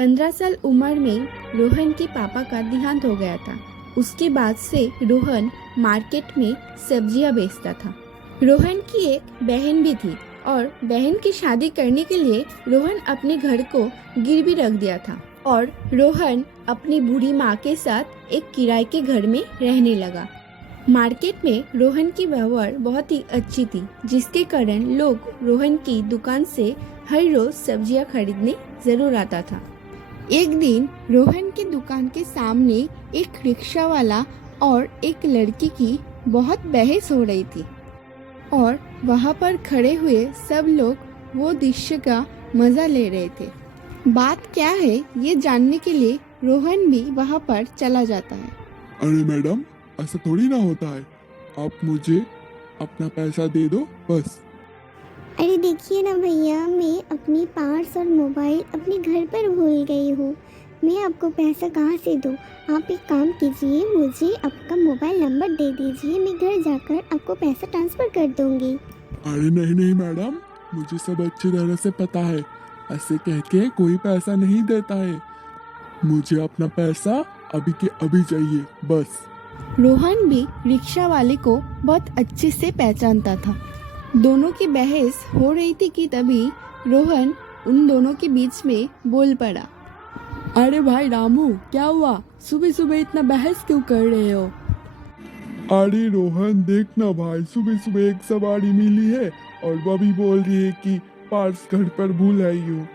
15 साल उम्र में रोहन के पापा का देहांत हो गया था। उसके बाद से रोहन मार्केट में सब्जियां बेचता था। रोहन की एक बहन भी थी और बहन की शादी करने के लिए रोहन अपने घर को गिरवी रख दिया था और रोहन अपनी बूढ़ी माँ के साथ एक किराए के घर में रहने लगा। मार्केट में रोहन की व्यवहार बहुत ही अच्छी थी, जिसके कारण लोग रोहन की दुकान से हर रोज सब्जियां खरीदने जरूर आता था। एक दिन रोहन की दुकान के सामने एक रिक्शा वाला और एक लड़की की बहुत बहस हो रही थी और वहाँ पर खड़े हुए सब लोग वो दृश्य का मजा ले रहे थे। बात क्या है ये जानने के लिए रोहन भी वहाँ पर चला जाता है। अरे मैडम, ऐसा थोड़ी ना होता है। आप मुझे अपना पैसा दे दो बस। अरे देखिए ना भैया, मैं अपनी पर्स और मोबाइल अपने घर पर भूल गई हूँ। मैं आपको पैसा कहाँ से दूँ? आप एक काम कीजिए, मुझे आपका मोबाइल नंबर दे दीजिए, मैं घर जाकर आपको पैसा ट्रांसफ़र कर दूँगी। अरे नहीं नहीं मैडम, मुझे सब अच्छी तरह से पता है। ऐसे कह के कोई पैसा नहीं देता है। मुझे अपना पैसा अभी के अभी चाहिए बस। रोहन भी रिक्शा वाले को बहुत अच्छे से पहचानता था। दोनों की बहस हो रही थी कि तभी रोहन उन दोनों के बीच में बोल पड़ा। अरे भाई रामू, क्या हुआ? सुबह सुबह इतना बहस क्यों कर रहे हो? अरे रोहन, देखना भाई, सुबह सुबह एक सवारी मिली है और वह भी बोल रही है कि पर्स घर पर भूल आई हूँ।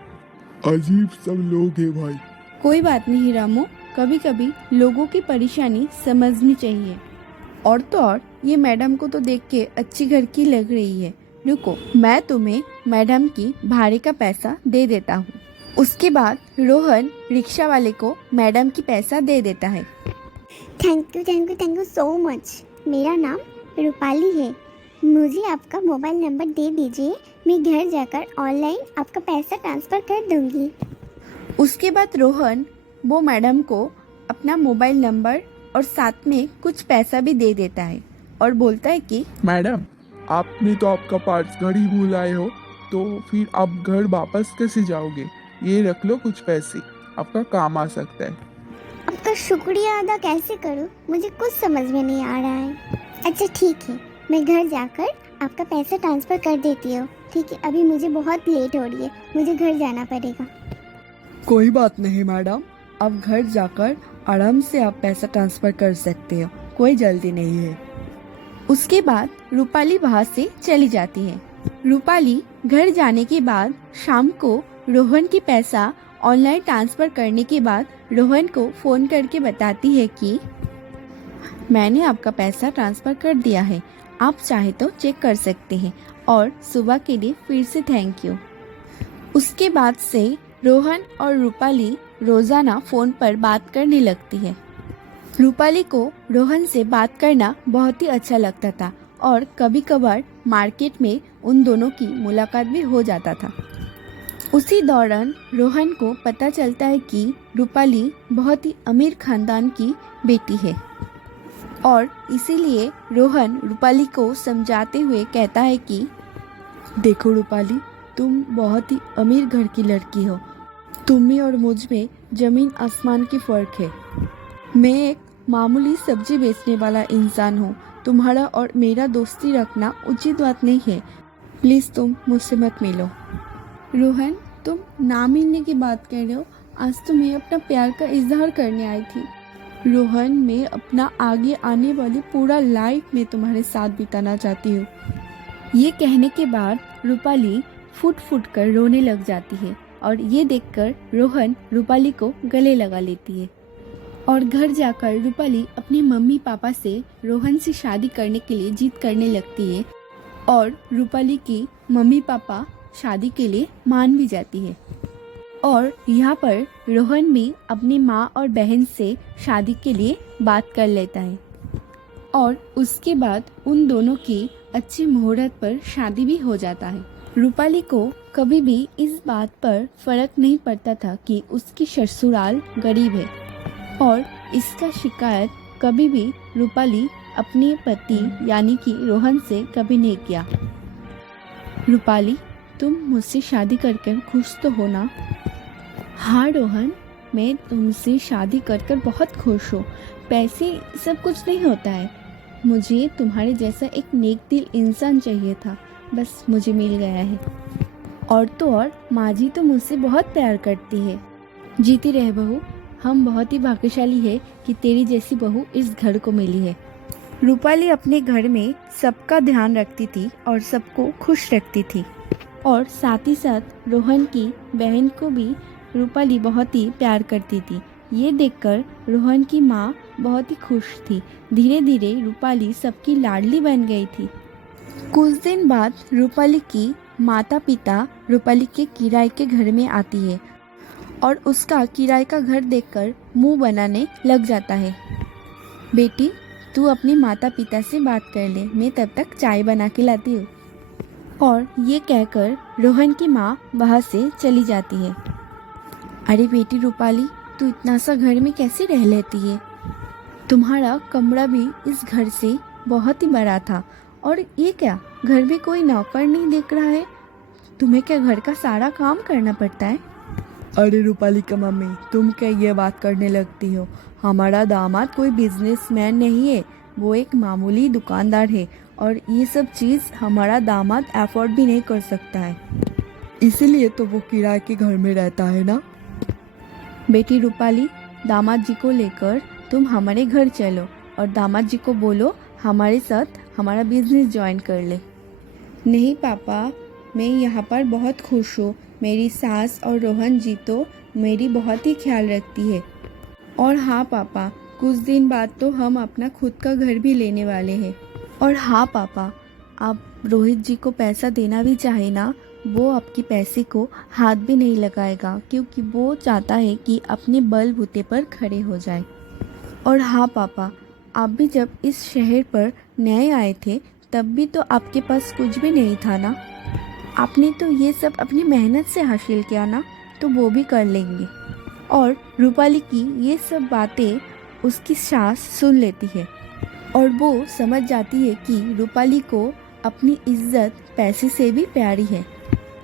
अजीब सब लोग हैं भाई। कोई बात नहीं रामू, कभी कभी लोगों की परेशानी समझनी चाहिए। और तो और ये मैडम को तो देख के अच्छी घर की लग रही है। रुको, मैं तुम्हें मैडम की भाड़े का पैसा दे देता हूँ। उसके बाद रोहन रिक्शा वाले को मैडम की पैसा दे देता है। Thank you so much. मेरा नाम रूपाली है। मुझे आपका मोबाइल नंबर दे दीजिए, मैं घर जाकर ऑनलाइन आपका पैसा ट्रांसफ़र कर दूँगी। उसके बाद रोहन वो मैडम को अपना मोबाइल नंबर और साथ में कुछ पैसा भी दे देता है और बोलता है कि मैडम, आपने तो आपका पर्स घर ही भूल आए हो, तो फिर आप घर वापस कैसे जाओगे? ये रख लो कुछ पैसे, आपका काम आ सकता है। आपका शुक्रिया अदा कैसे करूँ, मुझे कुछ समझ में नहीं आ रहा है। अच्छा ठीक है, मैं घर जाकर आपका पैसा ट्रांसफ़र कर देती हूँ। ठीक है, अभी मुझे बहुत लेट हो रही है, मुझे घर जाना पड़ेगा। कोई बात नहीं मैडम, आप घर जाकर आराम से आप पैसा ट्रांसफर कर सकते हो, कोई जल्दी नहीं है। उसके बाद रूपाली वहाँ से चली जाती है। रूपाली घर जाने के बाद शाम को रोहन की पैसा ऑनलाइन ट्रांसफ़र करने के बाद रोहन को फ़ोन करके बताती है कि मैंने आपका पैसा ट्रांसफ़र कर दिया है, आप चाहे तो चेक कर सकते हैं और सुबह के लिए फिर से थैंक यू। उसके बाद से रोहन और रूपाली रोज़ाना फ़ोन पर बात करने लगती है। रूपाली को रोहन से बात करना बहुत ही अच्छा लगता था और कभी कभार मार्केट में उन दोनों की मुलाकात भी हो जाता था। उसी दौरान रोहन को पता चलता है कि रूपाली बहुत ही अमीर खानदान की बेटी है और इसीलिए रोहन रूपाली को समझाते हुए कहता है कि देखो रूपाली, तुम बहुत ही अमीर घर की लड़की हो। तुम में और मुझ में ज़मीन आसमान की फ़र्क है। मैं एक मामूली सब्जी बेचने वाला इंसान हूँ। तुम्हारा और मेरा दोस्ती रखना उचित बात नहीं है। प्लीज़ तुम मुझसे मत मिलो। रोहन, तुम ना मिलने की बात कर रहे हो? आज तो मैं अपना प्यार का इजहार करने आई थी। रोहन, मैं अपना आगे आने वाली पूरा लाइफ में तुम्हारे साथ बिताना चाहती हूँ। ये कहने के बाद रूपाली फुट फुट कर रोने लग जाती है और ये देखकर रोहन रूपाली को गले लगा लेती है और घर जाकर रूपाली अपने मम्मी पापा से रोहन से शादी करने के लिए जिद करने लगती है और रूपाली की मम्मी पापा शादी के लिए मान भी जाती है। और यहाँ पर रोहन भी अपनी माँ और बहन से शादी के लिए बात कर लेता है और उसके बाद उन दोनों की अच्छी मुहूर्त पर शादी भी हो जाता है। रूपाली को कभी भी इस बात पर फर्क नहीं पड़ता था कि उसकी ससुराल गरीब है और इसका शिकायत कभी भी रूपाली अपने पति यानी कि रोहन से कभी नहीं किया। रूपाली, तुम मुझसे शादी कर खुश तो हो ना? हाँ रोहन, मैं तुमसे शादी कर कर बहुत खुश हूँ। पैसे सब कुछ नहीं होता है। मुझे तुम्हारे जैसा एक नेक दिल इंसान चाहिए था, बस मुझे मिल गया है। और तो और माँ जी तो मुझसे बहुत प्यार करती है। जीती रहे बहू, हम बहुत ही भाग्यशाली है कि तेरी जैसी बहू इस घर को मिली है। रूपाली अपने घर में सबका ध्यान रखती थी और सबको खुश रखती थी, और साथ ही साथ रोहन की बहन को भी रूपाली बहुत ही प्यार करती थी। ये देखकर रोहन की माँ बहुत ही खुश थी। धीरे धीरे रूपाली सबकी लाडली बन गई थी। कुछ दिन बाद रूपाली की माता पिता रूपाली के किराए के घर में आती है और उसका किराए का घर देखकर मुंह बनाने लग जाता है। बेटी, तू अपने माता पिता से बात कर ले, मैं तब तक चाय बना के लाती हूँ। और ये कहकर रोहन की माँ वहाँ से चली जाती है। अरे बेटी रूपाली, तू इतना सा घर में कैसे रह लेती है? तुम्हारा कमरा भी इस घर से बहुत ही बड़ा था, और ये क्या, घर में कोई नौकर नहीं दिख रहा है? तुम्हें क्या घर का सारा काम करना पड़ता है? अरे रूपाली का मम्मी, तुम क्या ये बात करने लगती हो? हमारा दामाद कोई बिजनेसमैन नहीं है, वो एक मामूली दुकानदार है, और ये सब चीज़ हमारा दामाद अफोर्ड भी नहीं कर सकता है। इसीलिए तो वो किराए के घर में रहता है ना। बेटी रूपाली, दामाद जी को लेकर तुम हमारे घर चलो और दामाद जी को बोलो हमारे साथ हमारा बिजनेस ज्वाइन कर ले। नहीं पापा, मैं यहाँ पर बहुत खुश हूँ। मेरी सास और रोहन जी तो मेरी बहुत ही ख्याल रखती है। और हाँ पापा, कुछ दिन बाद तो हम अपना खुद का घर भी लेने वाले हैं। और हाँ पापा, आप रोहित जी को पैसा देना भी चाहे ना, वो आपके पैसे को हाथ भी नहीं लगाएगा, क्योंकि वो चाहता है कि अपने बलबूते पर खड़े हो जाए। और हाँ पापा, आप भी जब इस शहर पर नए आए थे तब भी तो आपके पास कुछ भी नहीं था ना। आपने तो ये सब अपनी मेहनत से हासिल किया ना, तो वो भी कर लेंगे। और रूपाली की ये सब बातें उसकी सास सुन लेती है और वो समझ जाती है कि रूपाली को अपनी इज्जत पैसे से भी प्यारी है।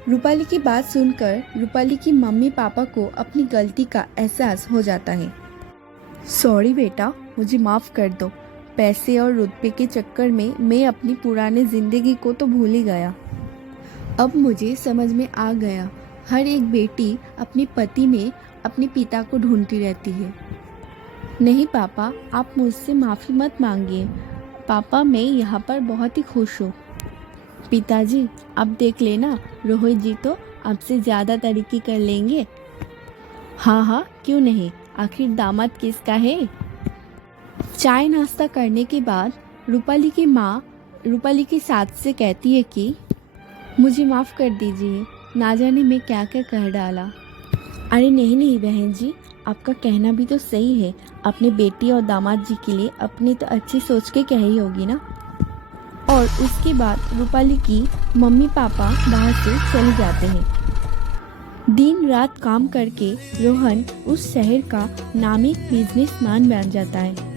रूपाली की बात सुनकर रूपाली की मम्मी पापा को अपनी गलती का एहसास हो जाता है। सॉरी बेटा, मुझे माफ़ कर दो। पैसे और रुतबे के चक्कर में मैं अपनी पुरानी ज़िंदगी को तो भूल ही गया। अब मुझे समझ में आ गया, हर एक बेटी अपने पति में अपने पिता को ढूंढती रहती है। नहीं पापा, आप मुझसे माफ़ी मत मांगिए। पापा, मैं यहाँ पर बहुत ही खुश हूँ। पिताजी, अब देख लेना, रोहित जी तो आपसे ज़्यादा तरक्की कर लेंगे। हाँ हाँ, क्यों नहीं, आखिर दामाद किसका है। चाय नाश्ता करने के बाद रूपाली की माँ रूपाली की सास से कहती है कि मुझे माफ़ कर दीजिए, ना जाने मैं क्या क्या कह डाला। अरे नहीं नहीं बहन जी, आपका कहना भी तो सही है। अपने बेटी और दामाद जी के लिए अपने तो अच्छी सोच के कही होगी ना। और उसके बाद रूपाली की मम्मी पापा बाहर से चले जाते हैं। दिन रात काम करके रोहन उस शहर का नामी बिजनेसमैन बन जाता है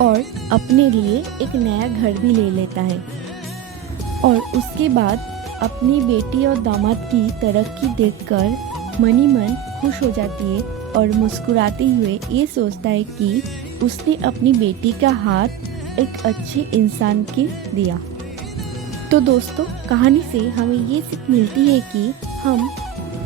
और अपने लिए एक नया घर भी ले लेता है। और उसके बाद अपनी बेटी और दामाद की तरक्की देखकर मनी मन खुश हो जाती है और मुस्कुराते हुए ये सोचता है कि उसने अपनी बेटी का हाथ एक अच्छे इंसान के दिया। तो दोस्तों, कहानी से हमें ये सीख मिलती है कि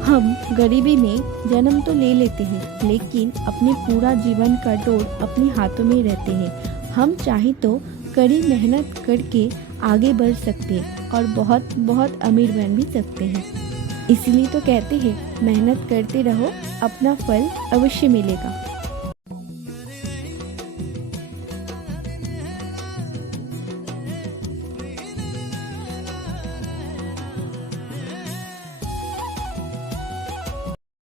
हम गरीबी में जन्म तो ले लेते हैं, लेकिन अपने पूरा जीवन का डोर अपने हाथों में रहते हैं। हम चाहे तो कड़ी मेहनत करके आगे बढ़ सकते हैं और बहुत बहुत अमीर बन भी सकते हैं। इसलिए तो कहते हैं, मेहनत करते रहो, अपना फल अवश्य मिलेगा।